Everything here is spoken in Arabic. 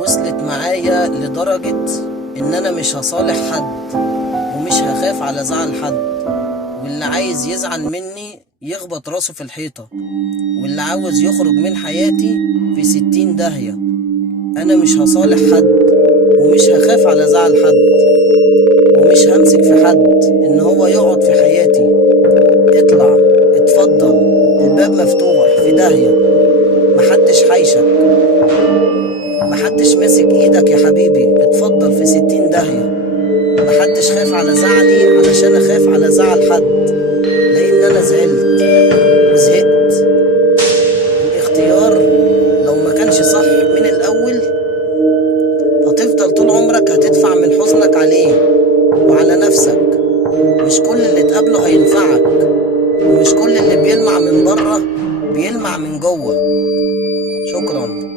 وصلت معايا لدرجة ان انا مش هصالح حد ومش هخاف على زعل حد، واللي عايز يزعل مني يخبط راسه في الحيطة، واللي عاوز يخرج من حياتي في 60 داهية. انا مش هصالح حد ومش هخاف على زعل حد، ومش همسك في حد ان هو يقعد في حياتي. اطلع، اتفضل، الباب مفتوح في داهية، محدش حيشك، محدش ماسك ايدك يا حبيبي، اتفضل في 60 داهية. محدش خاف على زعلي علشان اخاف على زعل حد، لان انا زعلت وزهقت. الاختيار لو ما كانش صح من الاول هتفضل طول عمرك هتدفع من حزنك عليه وعلى نفسك. مش كل اللي تقابله هينفعك، ومش كل اللي بيلمع من بره بيلمع من جوه. شكرا.